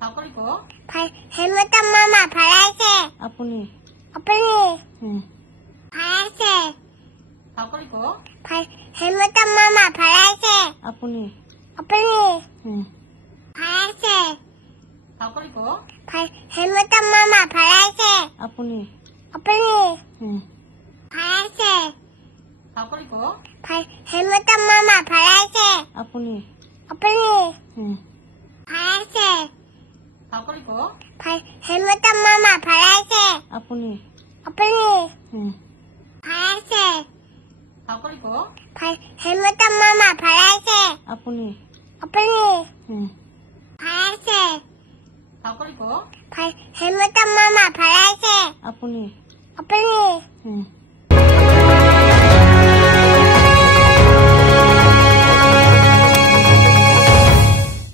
바꾸리고 잘못한 마마 파란색. 아프니 아빠니 응 파란색. 바꾸리고 잘못한 마마 파란색. 아프니 아빠니 응 파란색. 바꾸리고 잘못한 마마 파란색. 아프니 아빠니 응 파란색. 바꾸리고 잘못한 마마 파란색. 아프니 아빠니 응 파란색. 바꾸리고 잘못한 마마 파란색. 아프니 아빠니 응 파란색. 바꾸리고 잘못한 마마 파란색. 아프니 아빠니 응 파란색. 바꾸리고 잘못한 마마 파란색. 아프니 아빠니 응